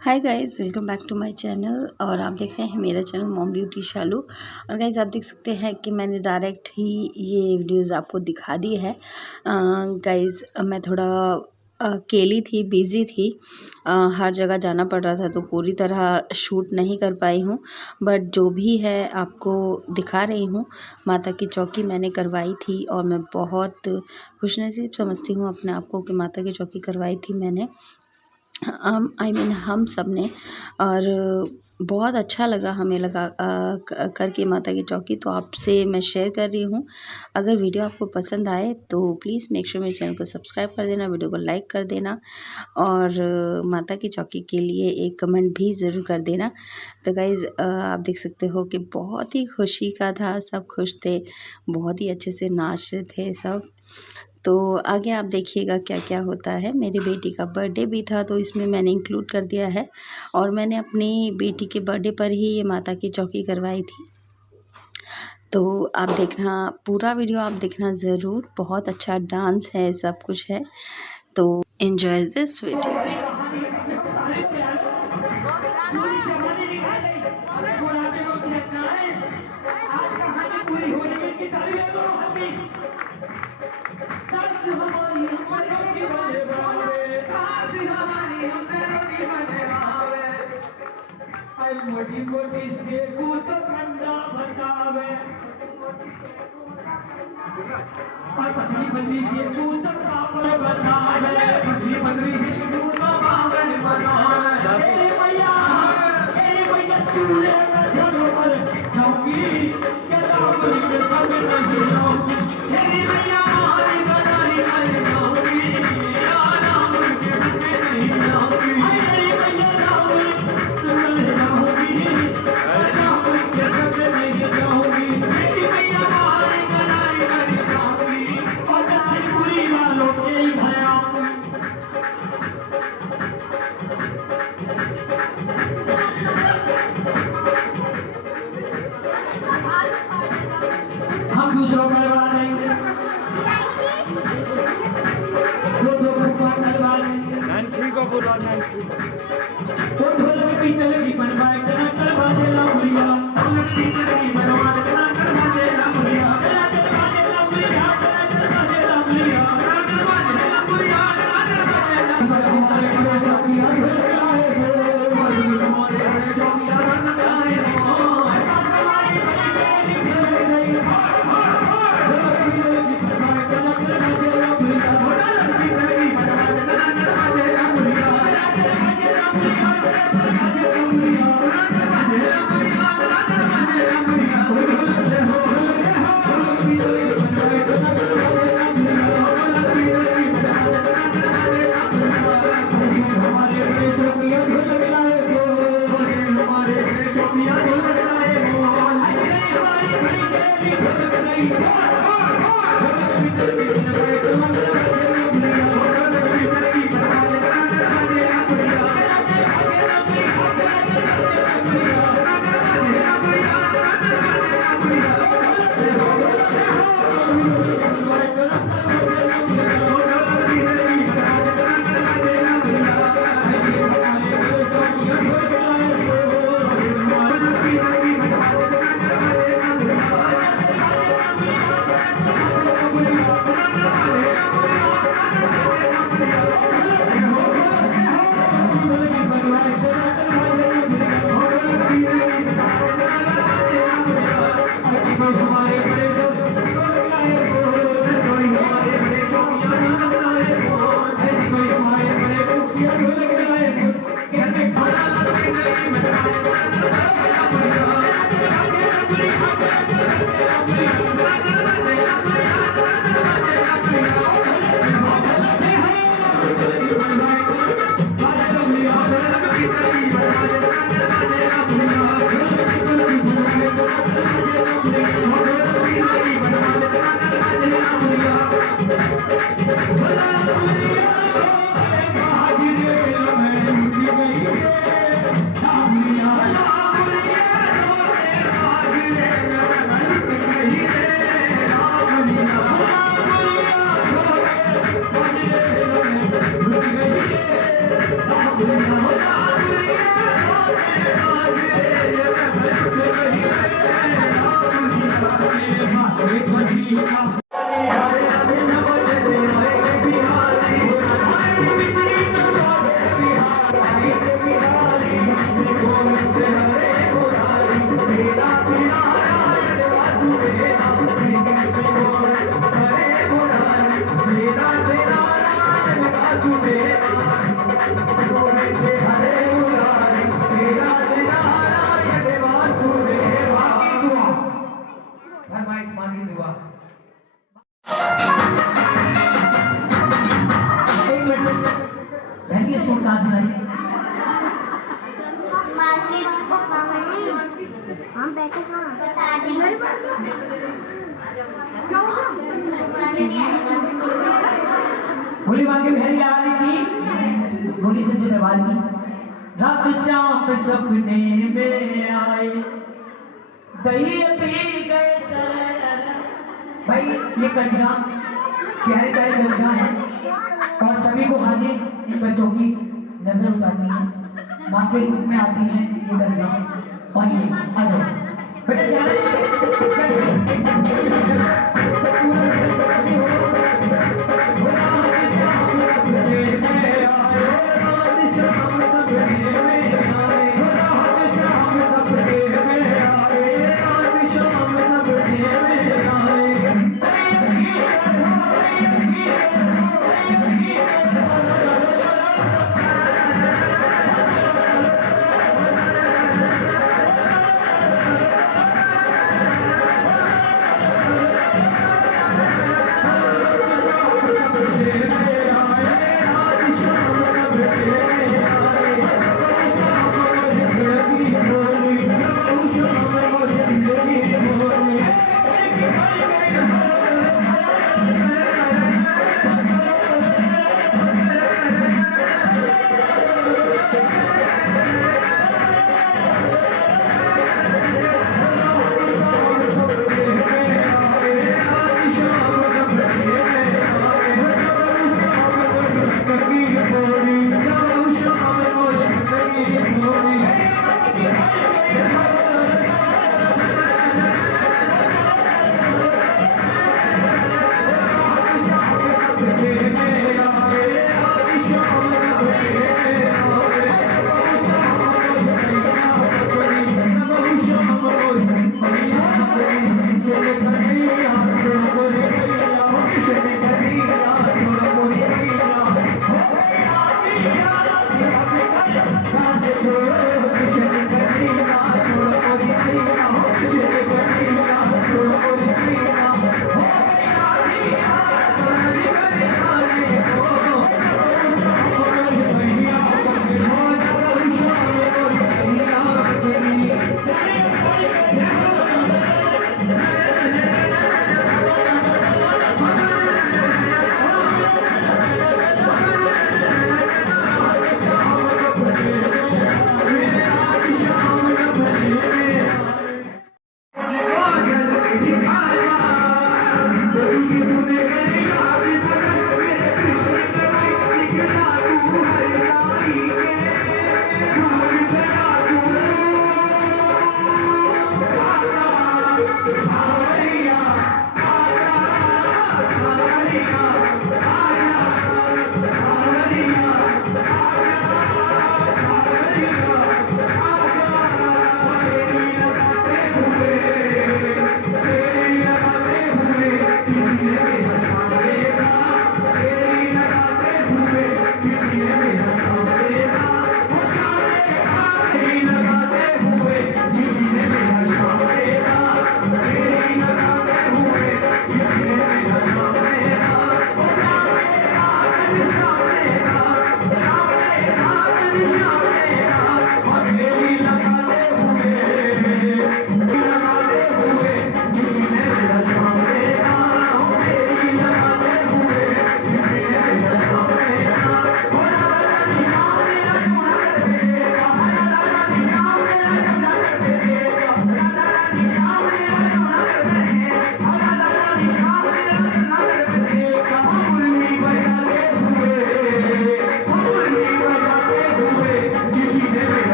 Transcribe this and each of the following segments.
Hi guys, welcome back to my channel. और आप देख रहे हैं मेरा चैनल मॉम ब्यूटी शालू। और गाइज़ आप देख सकते हैं कि मैंने डायरेक्ट ही ये वीडियोज़ आपको दिखा दी है। गाइज़ मैं थोड़ा अकेली थी, बिज़ी थी, हर जगह जाना पड़ रहा था तो पूरी तरह शूट नहीं कर पाई हूँ। बट जो भी है आपको दिखा रही हूँ। माता की चौकी मैंने करवाई थी और मैं बहुत खुशनसीब समझती हूँ अपने आप को कि माता की चौकी करवाई थी मैंने। हम सब ने। और बहुत अच्छा लगा, हमें लगा करके माता की चौकी, तो आपसे मैं शेयर कर रही हूँ। अगर वीडियो आपको पसंद आए तो प्लीज़ मेक श्योर मेरे चैनल को सब्सक्राइब कर देना, वीडियो को लाइक कर देना और माता की चौकी के लिए एक कमेंट भी ज़रूर कर देना। तो गाइज़ आप देख सकते हो कि बहुत ही खुशी का था, सब खुश थे, बहुत ही अच्छे से नाच रहे थे सब। तो आगे आप देखिएगा क्या क्या होता है। मेरी बेटी का बर्थडे भी था तो इसमें मैंने इंक्लूड कर दिया है और मैंने अपनी बेटी के बर्थडे पर ही ये माता की चौकी करवाई थी। तो आप देखना, पूरा वीडियो आप देखना ज़रूर, बहुत अच्छा डांस है, सब कुछ है, तो एन्जॉय दिस वीडियो। मोटी मोटी सेकू तो ठंडा बतावे, पतली पतली सेकू तो पापड़ बतावे, पतली पतली सेकू तो पापड़ बतावे। तेरी भैया चूल्हे में झोलो पर चौकी के रावण के सब नहीं चौकी। तेरी भैया हमारी बनाई नहीं चौकी, रावण के सब नहीं चौकी। तेरी भैया रावण हम दूसरों करवा देंगे, दो करवा देंगे। नैन्सी को बुला, नैन्सी तो ढोल में पीतल की बनवाए तना करवा दे लाउलिया, ढोल में पीतल की बनवाए तना करवा दे लाउलिया, तना करवा दे लाउलिया, तना करवा दे लाउलिया, तना करवा दे लाउलिया, तना करवा दे लाउलिया। हमारे बड़े चौकिया ढोल लगाए हो, हमारे बड़े चौकिया ढोल लगाए हो, हमारी बड़ी बेटी ढोल गई, ढोल पीतल की बनवाए तना करवा दे लाउलिया, ढोल पीतल की बनवाए तना करवा दे लाउलिया, हम बैठे कहाँ? भोली माँ की बहन आ रही थी, भोली से चिरवाल की रात शाम सपने में आए दही पी गए सर। भाई ये कचरा प्यारे प्यारे कचरा है और सभी को हाजिर इन बच्चों की नजर उतारनी है। माँ के रूप में आती है ये कचरा और ये आ जाओ बेटा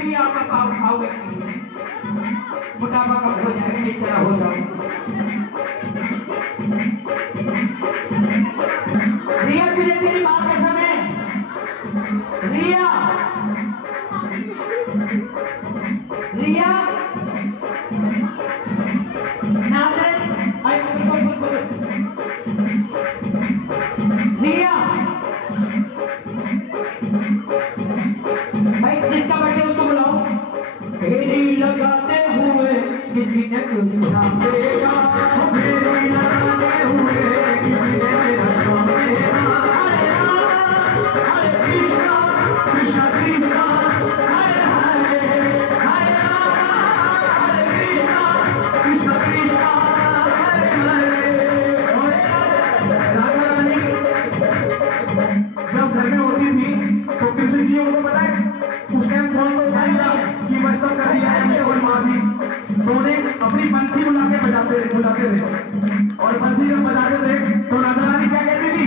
कि आप पाव खाओगे मोटापा कम हो जाएगा इस तरह हो जाओ रिया तुझे तेरी माँ कसम है रिया रिया नाच रहे आई बोल रिया भाई जिसका बर्थडे उसको बुलाओ फेरी लगाते हुए किसी ने तुझे नाम देगा फेरी लगाते हुए किसी ने तेरा नाम देगा हरे कृष्णा कृष्णा कृष्णा हरे हरे हरे हरे कृष्णा कृष्णा कृष्णा हरे हरे राधा रानी जब घर में होती थी तो कृष्ण जी उनको पता है उस टाइम फोन को उठाया कि बस तक कर दिया है और माँ थी तो उन्हें अपनी बंसी बुलाते थे और बंसी जब बजाते थे तो राधा रानी क्या कहती थी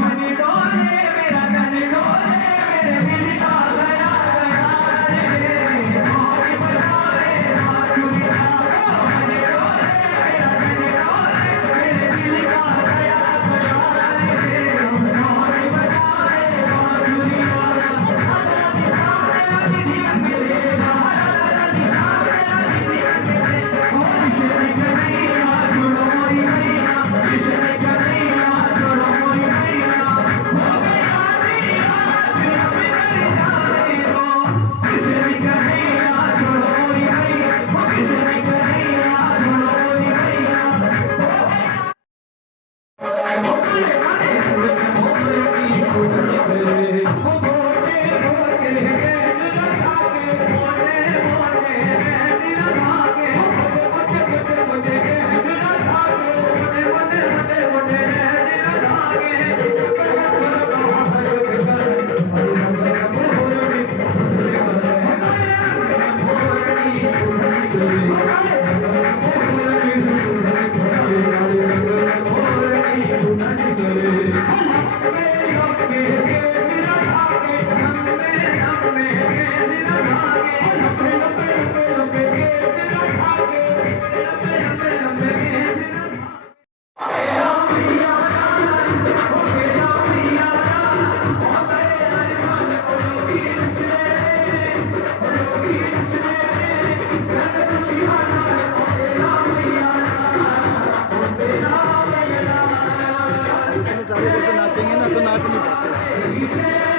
मन डोले मेरा तन डोले मेरे दिल का गया गया रे मोरी बजाए बांसुरिया मन डोले मेरा तन डोले मेरे दिल का गया गया रे मोरी बजाए बांसुरिया सारे जैसे नाचेंगे ना तो नाच नहीं पाते।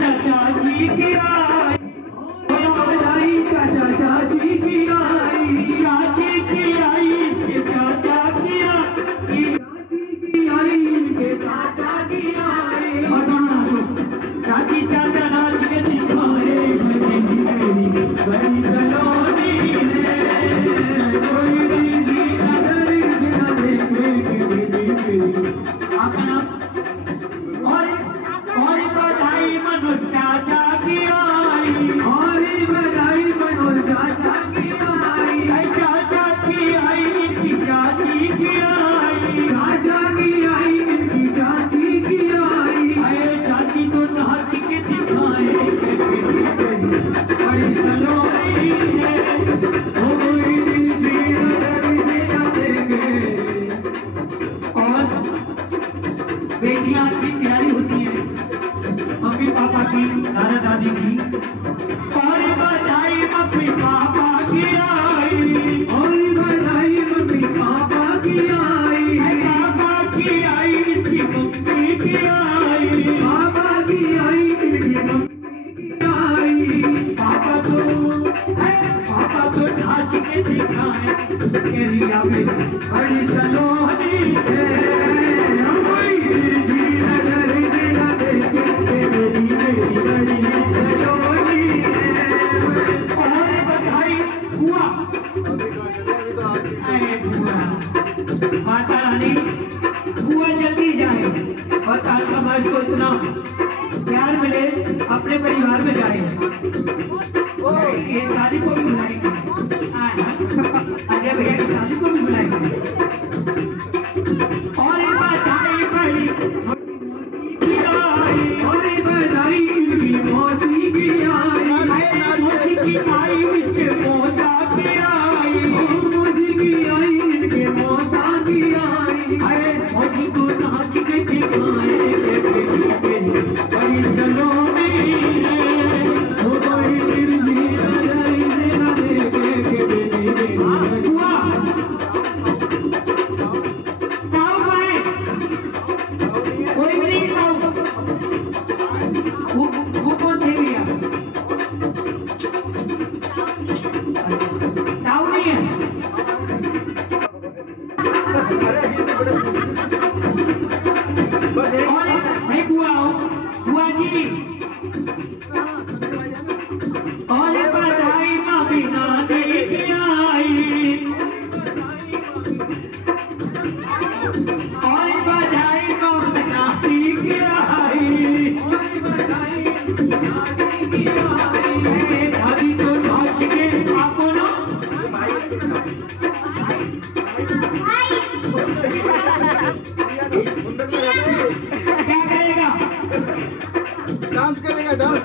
चाचा चाची की आई, बधाई चाचा चाची की आई, चाची की आई इसके चाचा की आई, चाची की आई इसके चाचा की आई। और दोनों नाचो, चाची चाचा नाच के दिखाए, मेरी बड़ी सलोनी है, कोई भी नजर न देखे आपका नाम। और बधाई मनोज चाचा की आई, और बधाई मनोज चाचा की आई, चाचा की आई इनकी चाची की आई, चाचा की आई इनकी चाची की आई। अरे चाची तो नाच के दिखाए, बड़ी सलोनी है, वो कोई दिल से न देखे। और बेटियां की प्यारी होती है, मम्मी पापा की, दादा दादी की। और बधाई मम्मी पापा की आई, और बधाई मम्मी पापा की आई, पापा की आई इसकी मम्मी की आई, पापा की आई इनकी मम्मी की आई। पापा तो नाच के दिखाए, केरिया में बड़ी सलोनी है, माता रानी बुआ जल्दी जाए और तारका मास को इतना प्यार मिले, अपने परिवार में जाए। ये शादी को भी बुलाएंगे, अजय भैया की शादी को भी बुलाएंगे। और बधाई बड़ी और बधाई इनकी मौसी की आई, मौसी की आई इसके मौसा की आई, मौसी की आई इनके मौसा की आई। अरे मौसी को नाच के दिखाए, बड़ी सलोनी है, वो बड़ी तिरछी नजर देखे बुआ ताऊ भाई कोई भी नहीं ताऊ, वो कौन थे भैया? ताऊ नहीं है। भाई बुआ हो, बुआ जी। और बधाई माँ बिना देखे आई, और बधाई माँ बिना देखे आई, भाभी तो नाच के आपको ना क्या करेगा? डांस करेगा, डांस।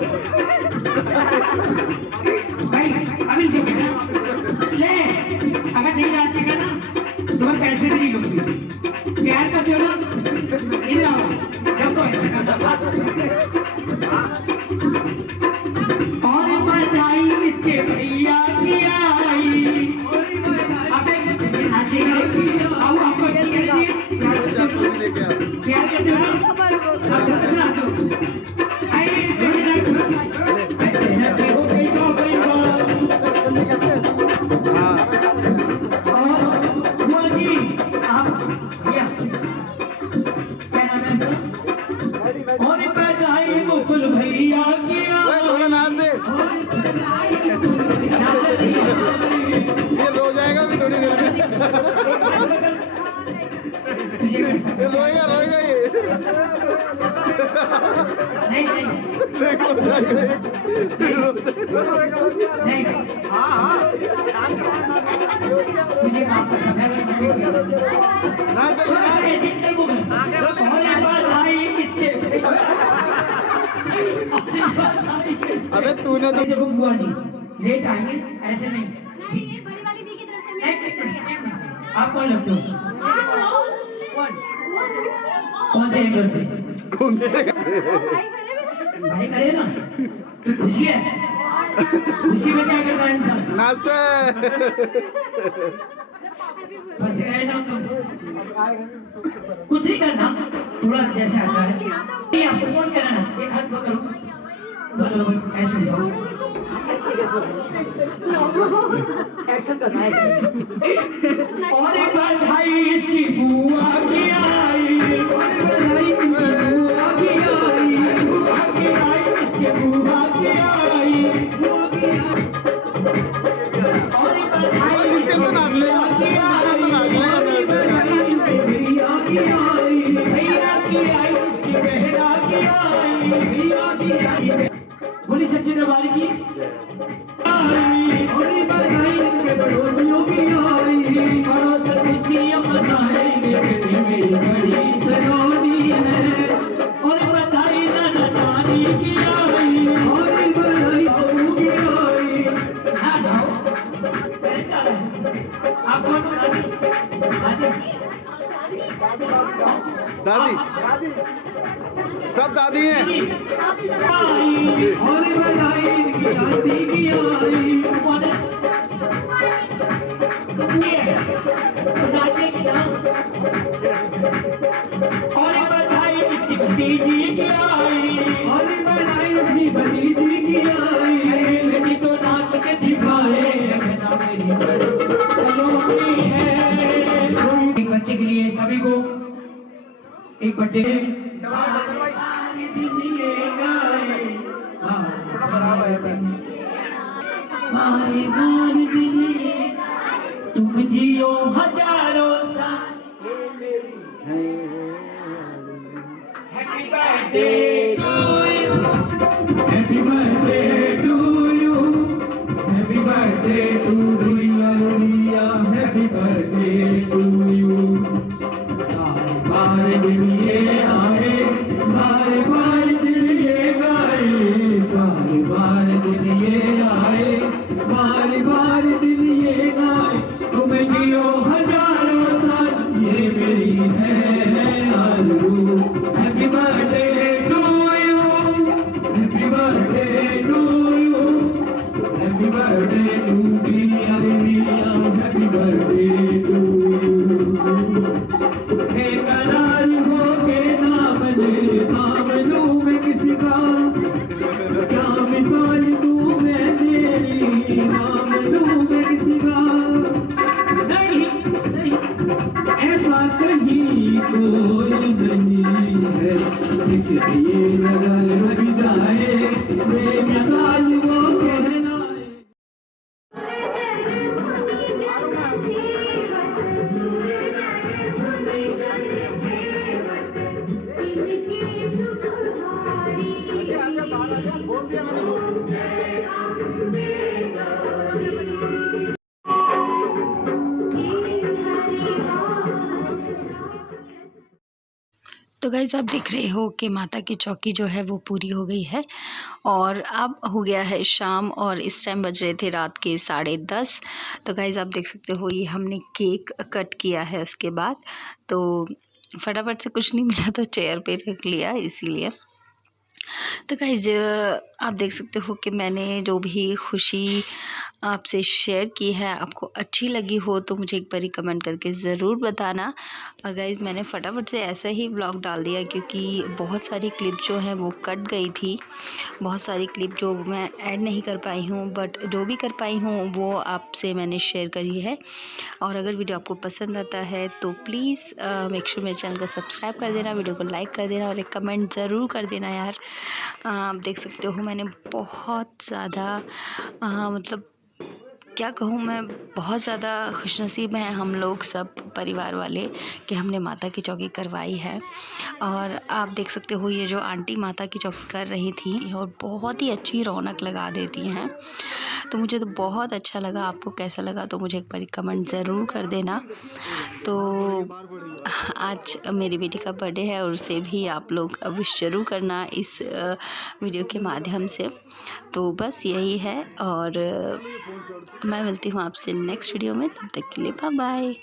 भाई अभी देखेगा ले, अगर नहीं नाचेगा ना तो मैं पैसे भी नहीं लूंगी। प्यार करते हो ना, इधर आओ, जब तो ऐसे करता। और बधाई इसके भैया की आई, अबे नाचेगा आओ आपको क्या कहते हो? सुना दो मुकुल भैया किया थोड़ा नाच दे, ये रो जाएगा भी थोड़ी देर में, रोएगा रोएगा ये, नहीं नहीं देखो जाएगा नहीं, हाँ हाँ मुझे बात का समय ना चलिए अबे तूने तो देखो बुआ जी लेट आएंगे, ऐसे नहीं। ये बड़ी वाली दी की तरफ से आप कौन लगते हो? कौन से एंगल से? कौन से भाई करे ना तो खुशी है, खुशी में क्या करता है इंसान? नाचते बस गए ना कुछ नहीं करना, थोड़ा जैसे आता है। नहीं आपको कौन कराना? एक हाथ पकड़ो, ऐसे हो जाओ। एक्शन करना है। और एक बधाई इसकी बुआ की आई, और बधाई इसकी बुआ की आई, बुआ की आई इसके बुआ की आई, बुआ की आई। और एक बधाई इसकी बुआ की आई, और बधाई इसके भैया की आई, भैया की आई इसके बहना की आई, भैया की आई। बोली सच्ची दरबार की आई, और एक बधाई इसके पड़ोसियों की आई, पड़ोस खुशियां मनाएंगे मेरी बड़ी सलोनी है। और बधाई नाना नानी की आई, और बधाई बाबू की आई। हाँ जाओ, आप कौन हो दादी? दादी सब दादी हैं। और बधाई इनकी दादी की आई। और बधाई इसकी भतीजी की आई, और बधाई इसकी भतीजी की आई। बेटी तो नाच के दिखाए कहना मेरी सलोनी है। एक बच्चे के लिए सभी को एक बर्थडे तुम जियो हजारों साल। Happy birthday to you, happy birthday to you, happy birthday to Riya, happy birthday to you. बार दिन ये आए, बार दिन ये गाए, बार दिन ये आए, बार दिन ये गाए। तुम जियो हजारों साल, ये मेरी है आरज़ू। Happy birthday to you, happy birthday to you, happy birthday to Riya, happy birthday to you. करार हो के नाम ले, नाम लूं मैं किसी का, क्या मिसाल दूं मैं तेरी, नाम लूं मैं किसी का। नहीं ऐसा कहीं कोई नहीं है, इसलिए नजर लग जाए बेमिसाल वो कहना है। बोल दिया मैंने, बोल तो गाइज़ आप देख रहे हो कि माता की चौकी जो है वो पूरी हो गई है और अब हो गया है शाम और इस टाइम बज रहे थे रात के 10:30। तो गाइज़ आप देख सकते हो ये हमने केक कट किया है उसके बाद, तो फटाफट से कुछ नहीं मिला तो चेयर पे रख लिया इसीलिए। तो गाइज़ आप देख सकते हो कि मैंने जो भी खुशी आपसे शेयर की है आपको अच्छी लगी हो तो मुझे एक बारी कमेंट करके ज़रूर बताना। और गाइज़ मैंने फटाफट से ऐसा ही व्लॉग डाल दिया क्योंकि बहुत सारी क्लिप जो हैं वो कट गई थी, बहुत सारी क्लिप जो मैं ऐड नहीं कर पाई हूँ, बट जो भी कर पाई हूँ वो आपसे मैंने शेयर करी है। और अगर वीडियो आपको पसंद आता है तो प्लीज़ मेक श्योर मेरे चैनल को सब्सक्राइब कर देना, वीडियो को लाइक कर देना और एक कमेंट ज़रूर कर देना यार। आप देख सकते हो मैंने बहुत ज़्यादा मतलब क्या कहूँ मैं, बहुत ज़्यादा खुशनसीब हैं हम लोग सब परिवार वाले कि हमने माता की चौकी करवाई है। और आप देख सकते हो ये जो आंटी माता की चौकी कर रही थी और बहुत ही अच्छी रौनक लगा देती हैं, तो मुझे तो बहुत अच्छा लगा। आपको कैसा लगा तो मुझे एक बार कमेंट ज़रूर कर देना। तो आज मेरी बेटी का बर्थडे है और उसे भी आप लोग विश ज़रूर करना इस वीडियो के माध्यम से। तो बस यही है और मैं मिलती हूँ आपसे नेक्स्ट वीडियो में, तब तक के लिए बाय बाय।